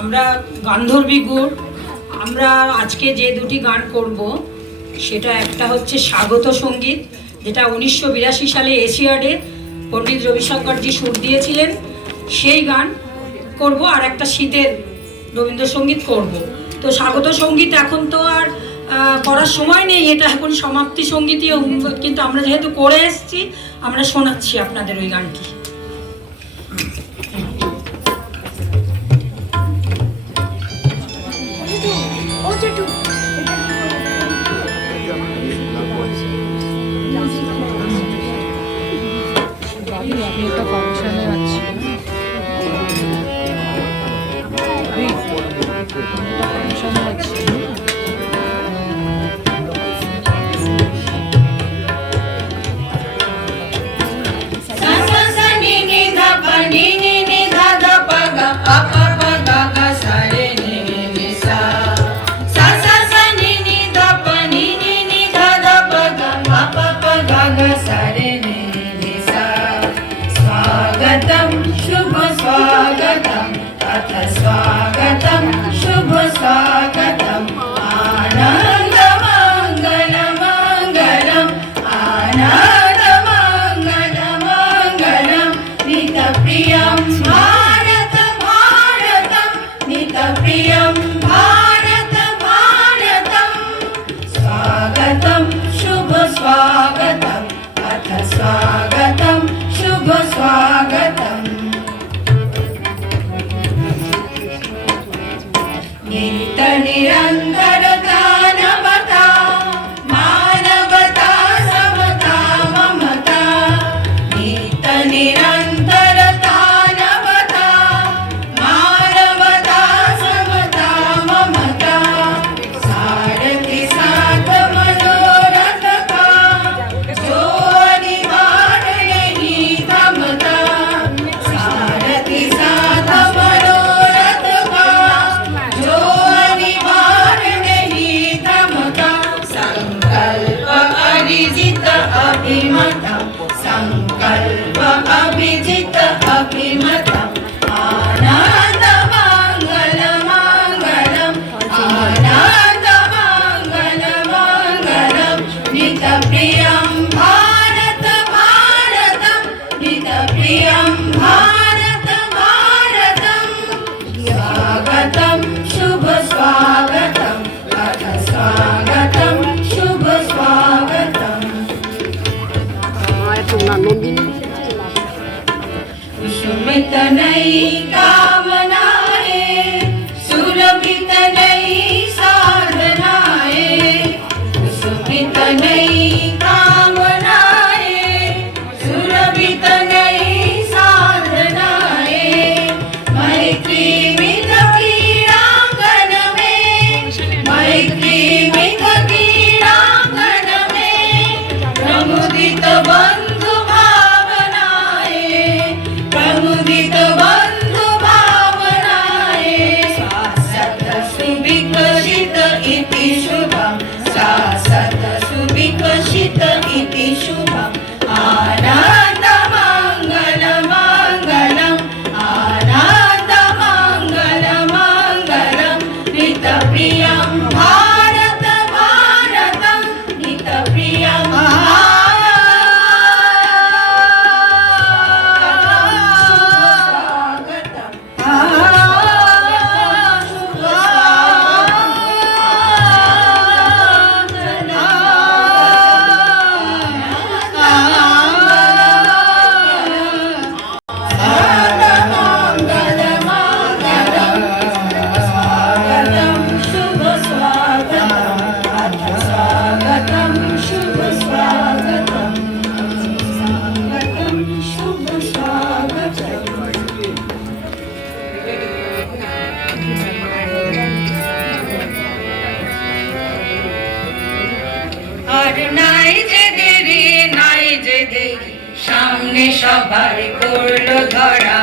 আমরা গান্ধর্বী গুড়। আমরা আজকে যে দুটি গান করব, সেটা একটা হচ্ছে স্বাগত সংগীত, যেটা উনিশশো বিরাশি সালে এশিয়াডে পণ্ডিত রবিশঙ্করজি সুর দিয়েছিলেন। সেই গান করব আর একটা শীতের রবীন্দ্রসঙ্গীত করব। তো স্বাগত সংগীত এখন তো আর করার সময় নেই, এটা এখন সমাপ্তি সঙ্গীতই কিন্তু আমরা যেহেতু করে এসেছি, আমরা শোনাচ্ছি আপনাদের ওই গানটি। अभिमतम् संकल्प अभिजित अभिमतम् आनन्दमङ्गलमङ्गलम् आनन्दमङ्गलमङ्गलम् नितप्रियं भारत भारतं नितप्रियं भारत भारतम्। स्वागतं शुभ नई कामनाए सुरभित नई साधनाए कुसुमित नई कामनाए सुरभित नई साधनाए मैत्री मित प्रमुदित बंधु विकसित इति शुभ आरा সামনে সবার করল ধরা।